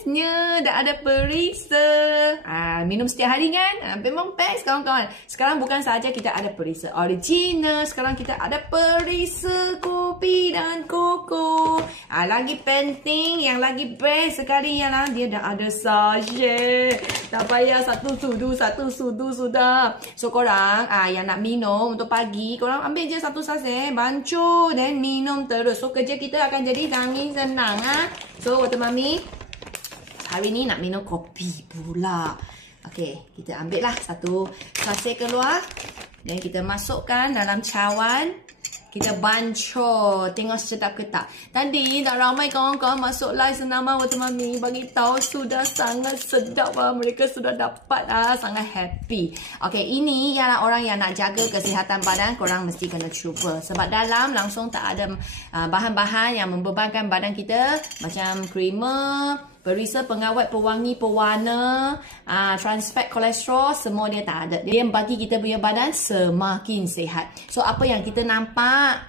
bestnya. Dah ada perisa. Minum setiap hari kan? Memang best kawan-kawan. Sekarang bukan sahaja kita ada perisa original. Sekarang kita ada perisa kopi dan koko. Lagi penting, yang lagi best sekali ialah dia dah ada sachet. Tak payah satu sudu sudah. So korang yang nak minum untuk pagi, korang ambil je satu sachet, bancuh dan minum terus. So kerja kita akan jadi sangat senang. So water mami hari ni nak minum kopi pula. Okey, kita ambil lah satu sachet keluar dan kita masukkan dalam cawan. Kita bancuh, tengok sedap ke tak. Tadi dah ramai kawan-kawan masuk live senaman water mami bagi tahu sudah sangat sedap mereka sudah dapat sangat happy. Okey, ini ialah orang yang nak jaga kesihatan badan, korang mesti kena cuba. Sebab dalam langsung tak ada bahan-bahan yang membebankan badan kita macam creamer, perisa pengawet pewangi pewarna, trans fat kolesterol, semua dia tak ada. Dia bagi kita punya badan semakin sihat. So apa yang kita nampak,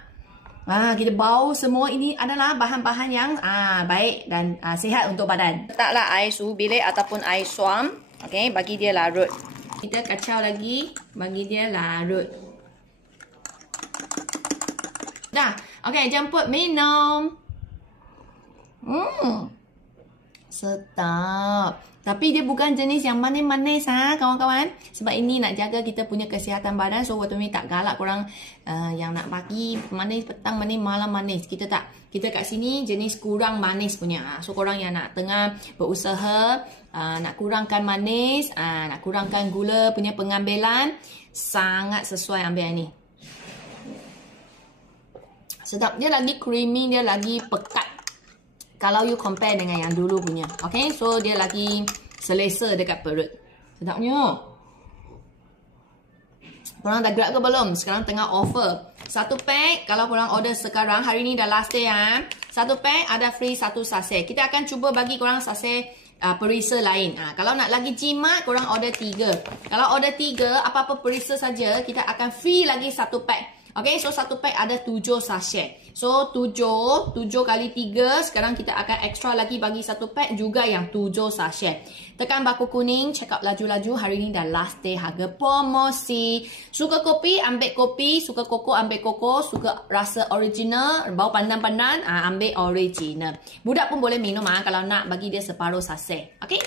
kita bau, semua ini adalah bahan-bahan yang baik dan sihat untuk badan. Letaklah air suhu bilik ataupun air suam. Okey, bagi dia larut. Kita kacau lagi, bagi dia larut. Dah. Okey, jemput minum. Sedap. Tapi dia bukan jenis yang manis-manis kawan-kawan. Sebab ini nak jaga kita punya kesihatan badan. So waktu ni tak galak korang yang nak pagi manis, petang manis, malam manis. Kita tak. Kita kat sini jenis kurang manis punya. So korang yang nak tengah berusaha nak kurangkan manis, nak kurangkan gula punya pengambilan, sangat sesuai ambil yang ni. Sedap. Dia lagi creamy, dia lagi pekat. Kalau you compare dengan yang dulu punya. Okay, so dia lagi selesa dekat perut. Sedapnya. Korang dah gerak ke belum? Sekarang tengah offer. Satu pack, kalau korang order sekarang, hari ni dah last day satu pack ada free satu sachet. Kita akan cuba bagi korang sachet perisa lain. Kalau nak lagi jimat, korang order 3. Kalau order 3, apa-apa perisa saja, kita akan free lagi satu pack. Okay, so satu pack ada 7 sachet. So 7 kali 3. Sekarang kita akan extra lagi bagi satu pack juga yang 7 sachet. Tekan bako kuning, check out laju-laju. Hari ni dah last day harga promosi. Suka kopi, ambil kopi. Suka koko, ambil koko. Suka rasa original, bau pandan-pandan, ambil original. Budak pun boleh minum kalau nak, bagi dia separuh sachet. Okay.